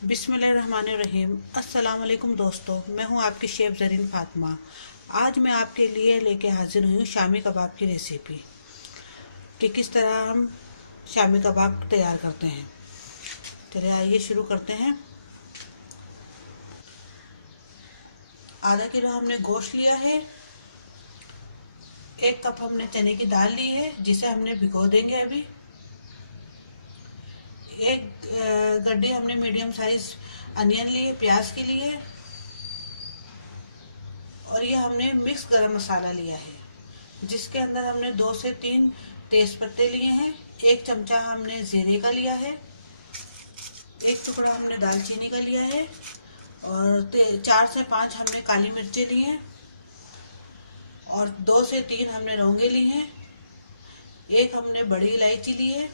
बिस्मिल्लाहिर्रहमानिर्रहीम। अस्सलाम वालेकुम दोस्तों, मैं हूं आपकी शेफ़ ज़रीन फ़ातिमा। आज मैं आपके लिए लेके हाजिर हुई हूँ शामी कबाब की रेसिपी कि किस तरह हम शामी कबाब तैयार करते हैं। चलिए आइए शुरू करते हैं। आधा किलो हमने गोश्त लिया है। 1 कप हमने चने की दाल ली है जिसे हमने भिगो देंगे अभी। एक गड्डी हमने मीडियम साइज अनियन लिए प्याज के लिए। और ये हमने मिक्स गरम मसाला लिया है जिसके अंदर हमने 2 से 3 तेज पत्ते लिए हैं। 1 चमचा हमने जीरे का लिया है। 1 टुकड़ा हमने दालचीनी का लिया है। और 4 से 5 हमने काली मिर्चें ली हैं। और 2 से 3 हमने लौंगे ली हैं। 1 हमने बड़ी इलायची ली है।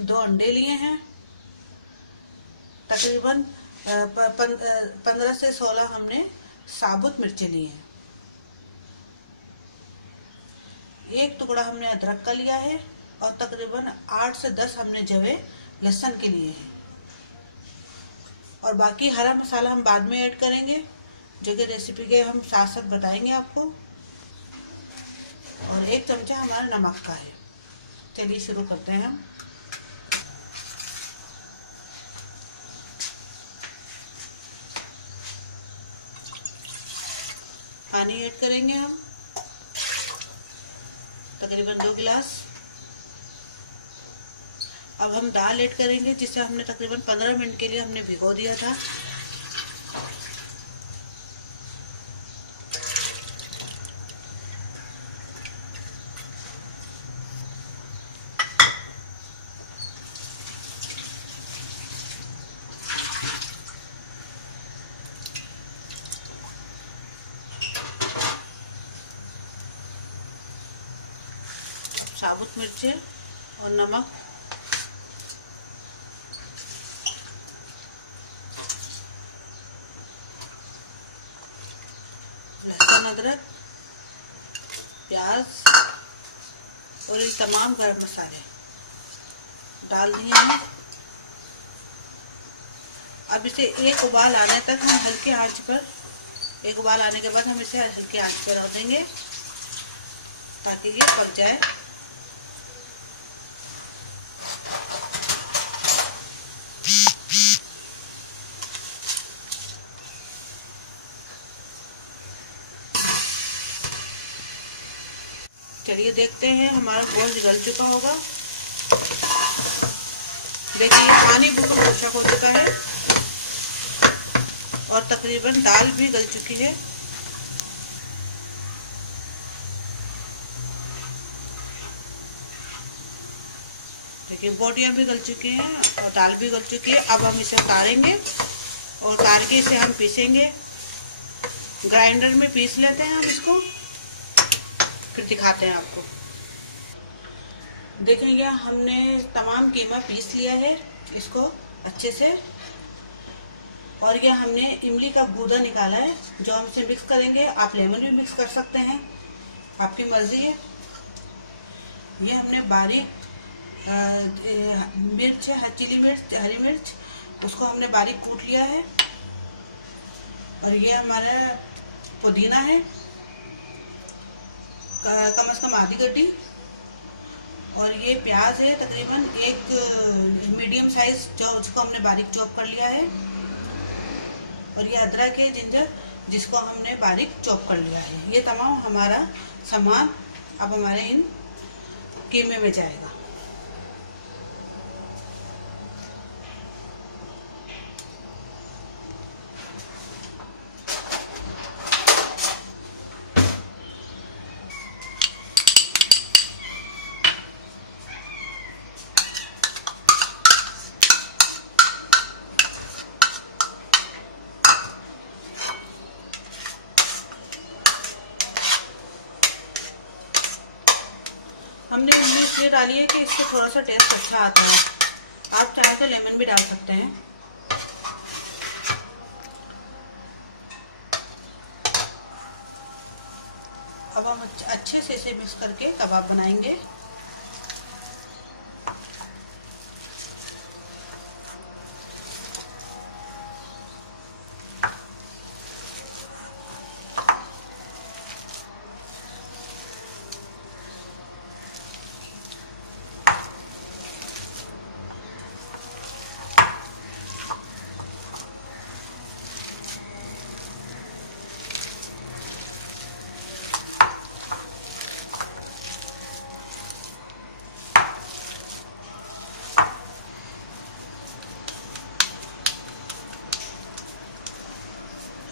2 अंडे लिए हैं। तकरीबन 15 से 16 हमने साबुत मिर्चें ली हैं। 1 टुकड़ा हमने अदरक का लिया है। और तकरीबन 8 से 10 हमने जवे लहसुन के लिए हैं। और बाकी हरा मसाला हम बाद में ऐड करेंगे, जो कि रेसिपी के हम साथ साथ बताएंगे आपको। और 1 चमचा हमारा नमक का है। चलिए शुरू करते हैं हम। पानी ऐड करेंगे हम तकरीबन 2 गिलास। अब हम दाल ऐड करेंगे जिसे हमने तकरीबन 15 मिनट के लिए हमने भिगो दिया था। साबुत मिर्चें और नमक, लहसुन, अदरक, प्याज और ये तमाम गरम मसाले डाल दिए हैं। अब इसे एक उबाल आने तक हम हल्के आंच पर, एक उबाल आने के बाद हम इसे हल्के आंच पर रख देंगे ताकि ये पक जाए। चलिए देखते हैं हमारा गोश्त गल चुका होगा। देखिए पानी बिल्कुल खुशक हो चुका है और तकरीबन दाल भी गल चुकी है। देखिए बोटियां भी गल चुकी हैं और दाल भी गल चुकी है। अब हम इसे उतारेंगे और उतार के इसे हम पीसेंगे। ग्राइंडर में पीस लेते हैं हम इसको, फिर दिखाते हैं आपको। देखेंगे हमने तमाम कीमा पीस लिया है इसको अच्छे से। और ये हमने इमली का गूदा निकाला है जो हम इसे मिक्स करेंगे। आप लेमन भी मिक्स कर सकते हैं, आपकी मर्जी है। ये हमने बारीक मिर्च है, चिली मिर्च, हरी मिर्च, उसको हमने बारीक कूट लिया है। और ये हमारा पुदीना है, कम से कम आधी गड्डी। और ये प्याज है तकरीबन 1 मीडियम साइज, जो उसको हमने बारीक चॉप कर लिया है। और ये अदरक है, जिंजर, जिसको हमने बारीक चॉप कर लिया है। ये तमाम हमारा सामान अब हमारे इन कीमे में जाएगा। हमने इमली इसलिए डाली है कि इससे थोड़ा सा टेस्ट अच्छा आता है। आप चाहे तो लेमन भी डाल सकते हैं। अब हम अच्छे से इसे मिक्स करके कबाब बनाएंगे।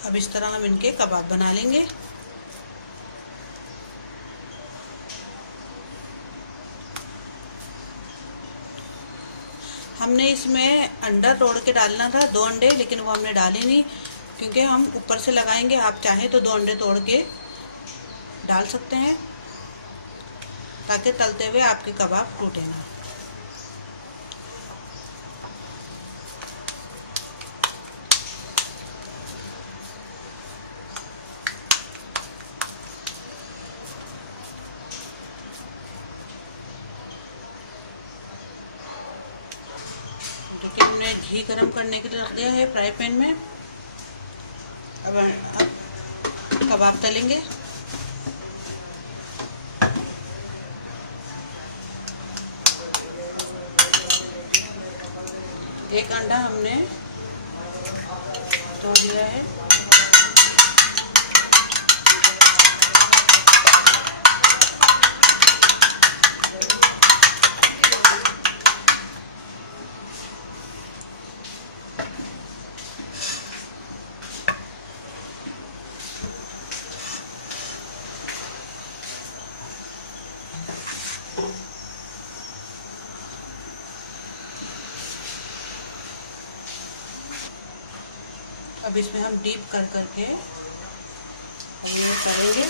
अब इस तरह हम इनके कबाब बना लेंगे। हमने इसमें अंडा तोड़ के डालना था, 2 अंडे, लेकिन वो हमने डाले नहीं क्योंकि हम ऊपर से लगाएंगे। आप चाहें तो 2 अंडे तोड़ के डाल सकते हैं ताकि तलते हुए आपके कबाब टूटे ना। देखिए हमने घी गरम करने के लिए रख दिया है फ्राई पैन में। अब कबाब तलेंगे। एक अंडा हमने तोड़ दिया है। अब इसमें हम डीप कर करके हम ये करेंगे।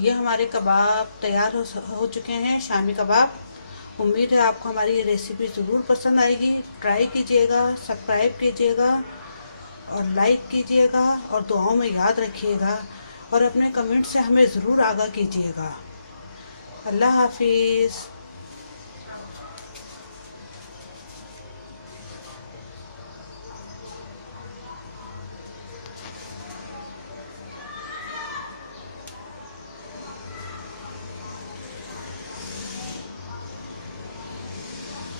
ये हमारे कबाब तैयार हो चुके हैं, शामी कबाब। उम्मीद है आपको हमारी ये रेसिपी ज़रूर पसंद आएगी। ट्राई कीजिएगा, सब्सक्राइब कीजिएगा और लाइक कीजिएगा और दुआओं में याद रखिएगा और अपने कमेंट से हमें ज़रूर आगाह कीजिएगा। अल्लाह हाफिज़।